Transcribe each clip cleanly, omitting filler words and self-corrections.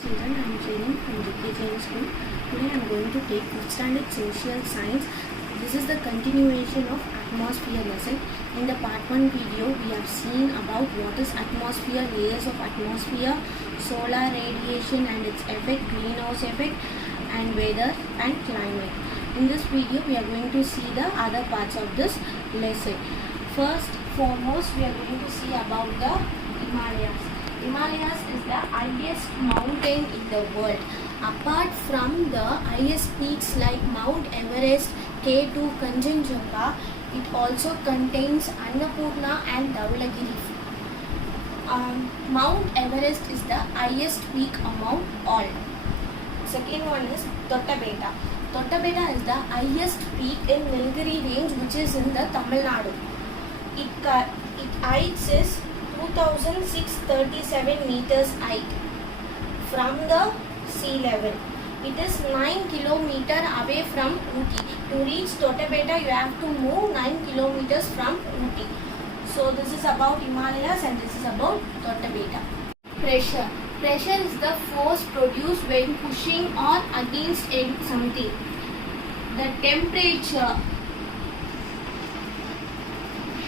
Children, I am training from JK Jain School. Today I am going to take 5th standard social science. This is the continuation of atmosphere lesson. In the part 1 video, we have seen about what is atmosphere, layers of atmosphere, solar radiation and its effect, greenhouse effect, and weather and climate. In this video, we are going to see the other parts of this lesson. First, foremost, we are going to see about the Himalayas. Himalayas is the highest mountain in the world. Apart from the highest peaks like Mount Everest, K2, Kanchenjunga, it also contains Annapurna and Dhaulagiri. Mount Everest is the highest peak among all. Second one is Totta Beta. Totta Beta is the highest peak in Nilgiri range, which is in the Tamil Nadu. Its height is 2637 meters height from the sea level. It is 9 kilometers away from Ooty. To reach Totta Beta, you have to move 9 kilometers from Ooty. So this is about Himalayas and this is about Totta Beta. Pressure. Pressure is the force produced when pushing or against something. The temperature.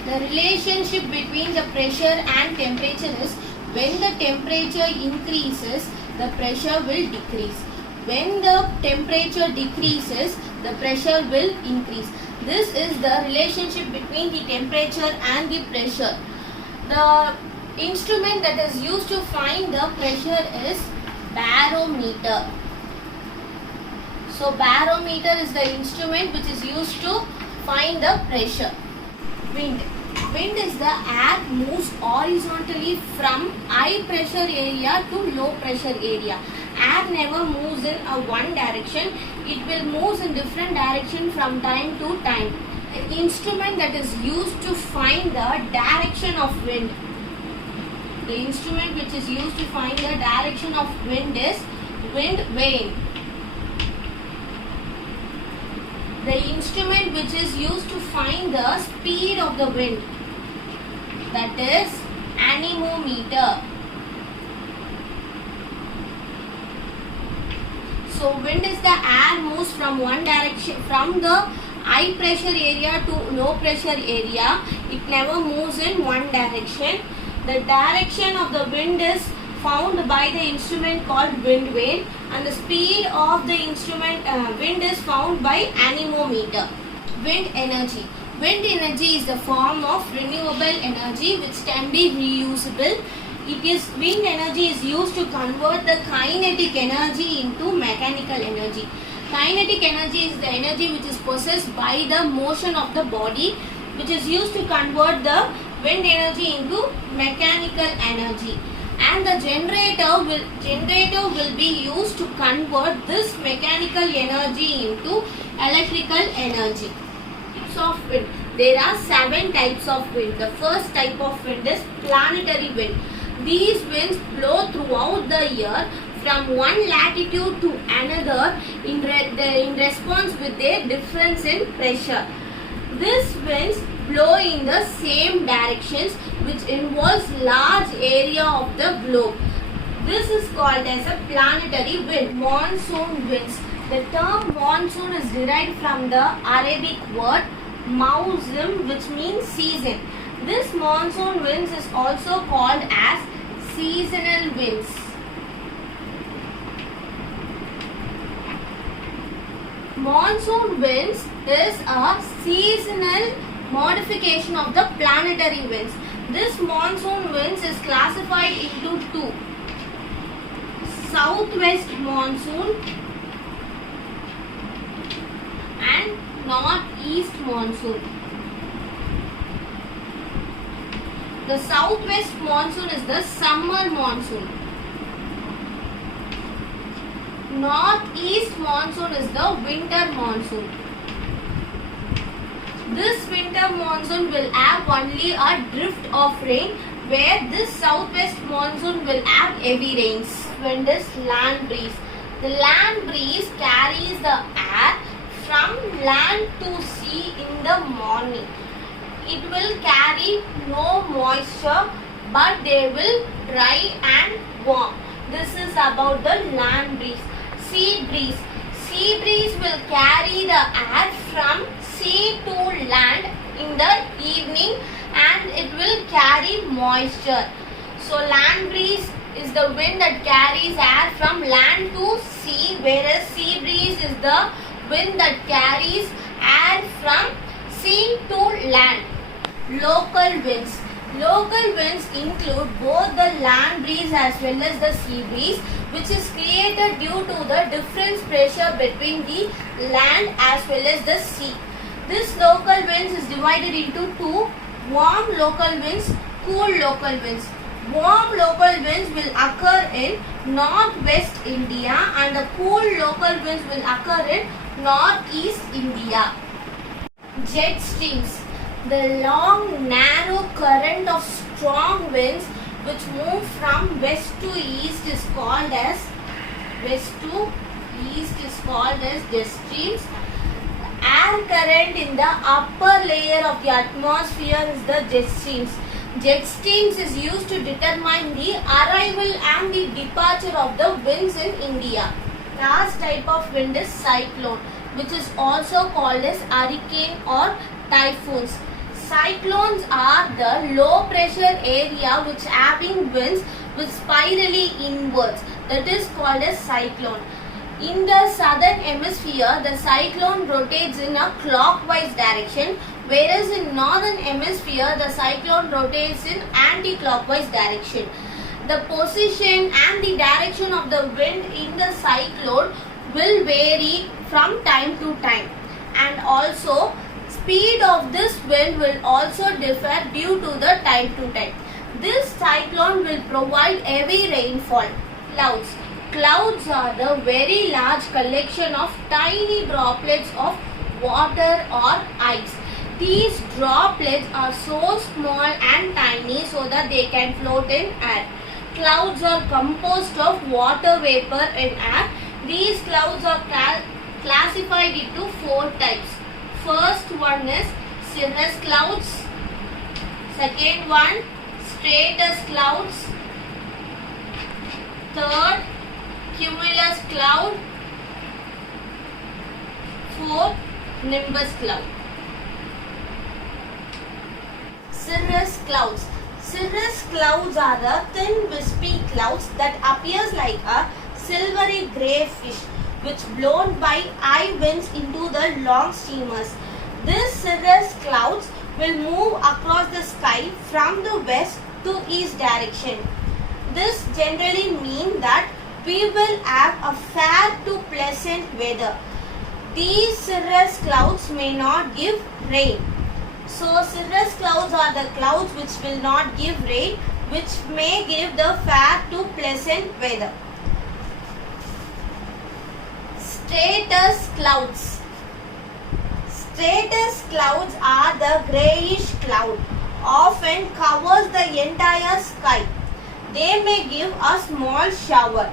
The relationship between the pressure and temperature is when the temperature increases, the pressure will decrease. When the temperature decreases, the pressure will increase. This is the relationship between the temperature and the pressure. The instrument that is used to find the pressure is barometer. So barometer is the instrument which is used to find the pressure. Wind. Wind is the air moves horizontally from high pressure area to low pressure area. Air never moves in a one direction. It will move in different direction from time to time. An instrument that is used to find the direction of wind. The instrument which is used to find the direction of wind is wind vane. The instrument which is used to find the speed of the wind, that is anemometer. So wind is the air moves from one direction, from the high pressure area to low pressure area. It never moves in one direction. The direction of the wind is found by the instrument called wind vane, and the speed of the instrument wind is found by anemometer. Wind energy. Wind energy is the form of renewable energy which can be reusable. Wind energy is used to convert the kinetic energy into mechanical energy. Kinetic energy is the energy which is possessed by the motion of the body, which is used to convert the wind energy into mechanical energy. And the generator will be used to convert this mechanical energy into electrical energy. Types of wind. There are 7 types of wind. The first type of wind is planetary wind. These winds blow throughout the year from one latitude to another in response with their difference in pressure. These winds blow in the same directions, which involves large area of the globe. This is called as a planetary wind. Monsoon winds. The term monsoon is derived from the Arabic word mausim, which means season. This monsoon winds is also called as seasonal winds. Monsoon winds is a seasonal modification of the planetary winds. This monsoon winds is classified into 2. Southwest monsoon and northeast monsoon. The southwest monsoon is the summer monsoon. Northeast monsoon is the winter monsoon. This winter monsoon will have only a drift of rain, where this southwest monsoon will have heavy rains. Wind is land breeze. The land breeze carries the air from land to sea in the morning. It will carry no moisture, but they will dry and warm. this is about the land breeze. Sea breeze. Sea breeze will carry the air from sea to land in the evening and it will carry moisture. So land breeze is the wind that carries air from land to sea, whereas sea breeze is the wind that carries air from sea to land. Local winds. Local winds include both the land breeze as well as the sea breeze, which is created due to the difference pressure between the land as well as the sea. This local winds is divided into two: warm local winds, cool local winds. Warm local winds will occur in northwest India and the cool local winds will occur in northeast India. Jet streams. The long narrow current of strong winds which move from west to east is called as jet streams. Air current in the upper layer of the atmosphere is the jet streams. Jet streams is used to determine the arrival and the departure of the winds in India. Last type of wind is cyclone, which is also called as hurricane or typhoons. Cyclones are the low pressure area which having winds with spirally inwards, that is called as cyclone. In the southern hemisphere, the cyclone rotates in a clockwise direction, whereas in northern hemisphere, the cyclone rotates in anti-clockwise direction. The position and the direction of the wind in the cyclone will vary from time to time, and also speed of this wind will also differ due to the time to time. This cyclone will provide heavy rainfall. Clouds. Clouds are the very large collection of tiny droplets of water or ice. These droplets are so small and tiny so that they can float in air. Clouds are composed of water vapor and air. These clouds are classified into four types. First one is cirrus clouds. Second one, stratus clouds. Third, cumulus cloud. Fourth, nimbus cloud. Cirrus clouds. Cirrus clouds are the thin wispy clouds that appears like a silvery grey fish which blown by high winds into the long streamers. These cirrus clouds will move across the sky from the west to east direction. This generally means that we will have a fair to pleasant weather. These cirrus clouds may not give rain. So cirrus clouds are the clouds which will not give rain, which may give the fair to pleasant weather. Stratus clouds. Stratus clouds are the greyish cloud, often covers the entire sky. They may give a small shower.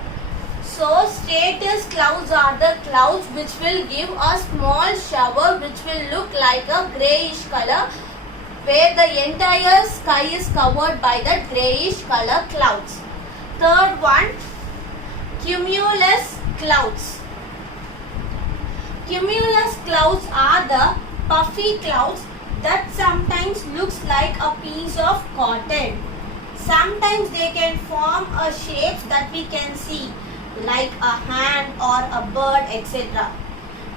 So stratus clouds are the clouds which will give a small shower which will look like a greyish color, where the entire sky is covered by the greyish color clouds. Third one, cumulus clouds. Cumulus clouds are the puffy clouds that sometimes looks like a piece of cotton. Sometimes they can form a shapes that we can see, like a hand or a bird, etc.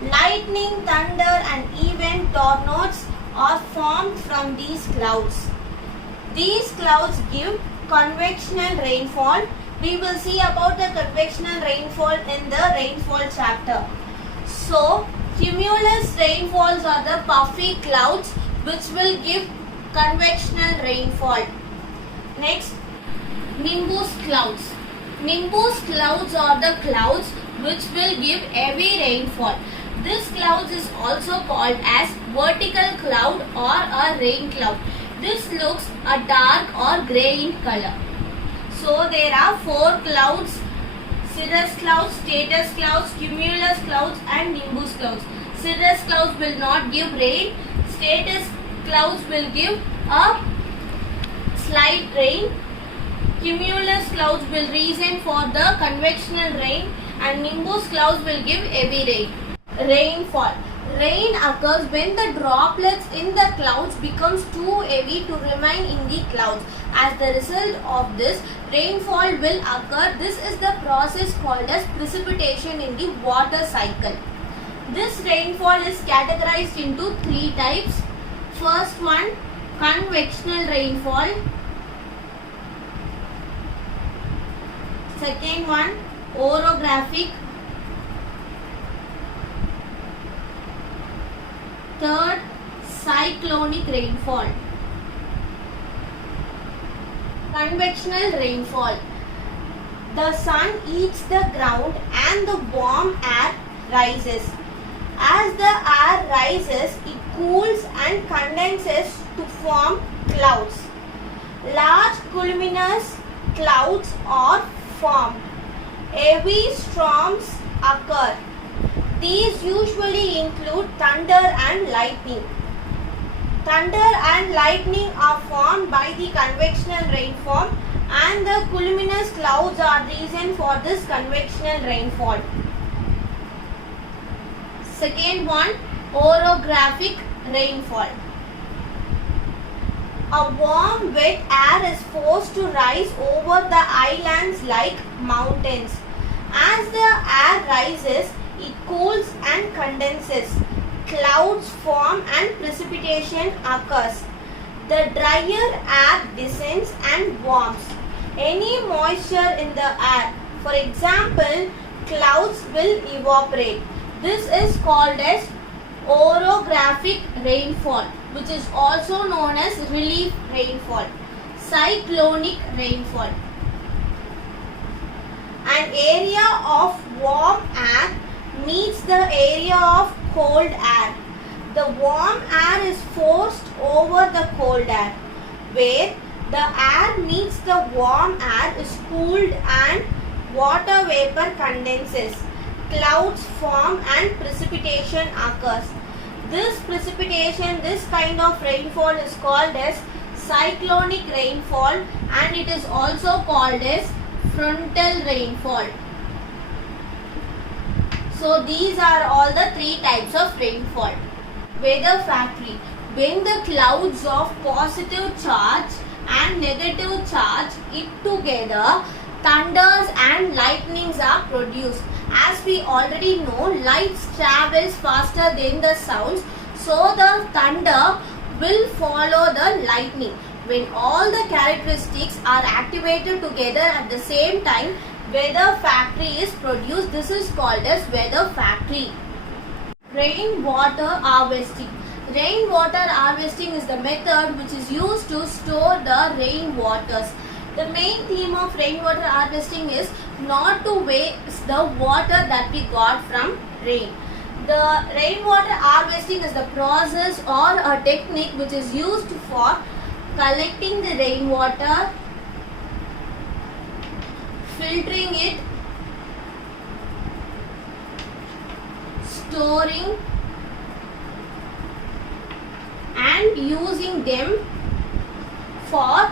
Lightning, thunder and even tornadoes are formed from these clouds. These clouds give convectional rainfall. We will see about the convectional rainfall in the rainfall chapter. So, cumulus rainfalls are the puffy clouds which will give convectional rainfall. Next, nimbus clouds. Nimbus clouds are the clouds which will give heavy rainfall. This cloud is also called as vertical cloud or a rain cloud. This looks a dark or grey in color. So there are four clouds: cirrus clouds, stratus clouds, cumulus clouds and nimbus clouds. Cirrus clouds will not give rain. Stratus clouds will give a slight rain. Cumulus clouds will reason for the convectional rain and nimbus clouds will give heavy rain. Rainfall. Rain occurs when the droplets in the clouds becomes too heavy to remain in the clouds. As the result of this, rainfall will occur. This is the process called as precipitation in the water cycle. This rainfall is categorized into three types. First one, convectional rainfall. Second one, orographic. Third, cyclonic rainfall. Convectional rainfall. The sun heats the ground and the warm air rises. As the air rises, it cools and condenses to form clouds. Large cumulus clouds are formed. Heavy storms occur. These usually include thunder and lightning. Thunder and lightning are formed by the convectional rainfall and the cumulus clouds are reason for this convectional rainfall. Second one, orographic rainfall. A warm wet air is forced to rise over the islands like mountains. As the air rises, it cools and condenses. Clouds form and precipitation occurs. The drier air descends and warms. Any moisture in the air, for example, clouds will evaporate. This is called as orographic rainfall, which is also known as relief rainfall. Cyclonic rainfall. An area of warm air meets the area of cold air. The warm air is forced over the cold air. Where the air meets the warm air is cooled and water vapor condenses. Clouds form and precipitation occurs. This precipitation, this kind of rainfall is called as cyclonic rainfall and it is also called as frontal rainfall. So these are all the three types of rainfall. Weather factory. When the clouds of positive charge and negative charge hit together, thunders and lightnings are produced. As we already know, light travels faster than the sounds, so the thunder will follow the lightning. When all the characteristics are activated together at the same time, weather factory is produced. This is called as weather factory. Rainwater harvesting. Rainwater harvesting is the method which is used to store the rainwaters. The main theme of rainwater harvesting is not to waste the water that we got from rain. The rainwater harvesting is the process or a technique which is used for collecting the rainwater, filtering it, storing and using them for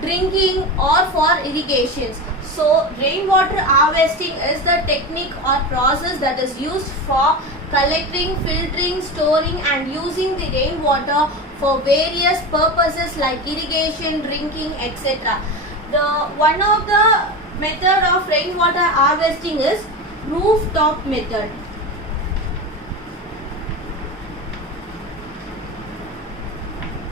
drinking or for irrigations. So rainwater harvesting is the technique or process that is used for collecting, filtering, storing and using the rainwater for various purposes like irrigation, drinking, etc. One of the method of rainwater harvesting is rooftop method.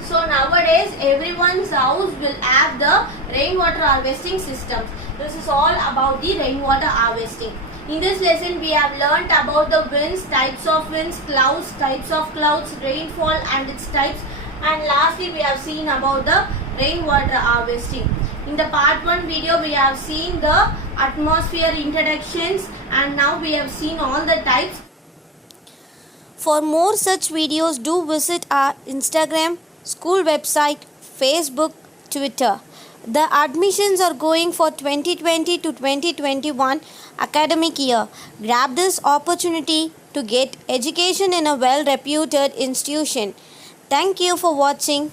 So nowadays everyone's house will have the rainwater harvesting systems. This is all about the rainwater harvesting. In this lesson we have learnt about the winds, types of winds, clouds, types of clouds, rainfall and its types, and lastly we have seen about the rainwater harvesting. In the part 1 video we have seen the atmosphere introductions and now we have seen all the types. For more such videos, do visit our Instagram, school website, Facebook, Twitter. The admissions are going for 2020 to 2021 academic year. Grab this opportunity to get education in a well-reputed institution. Thank you for watching.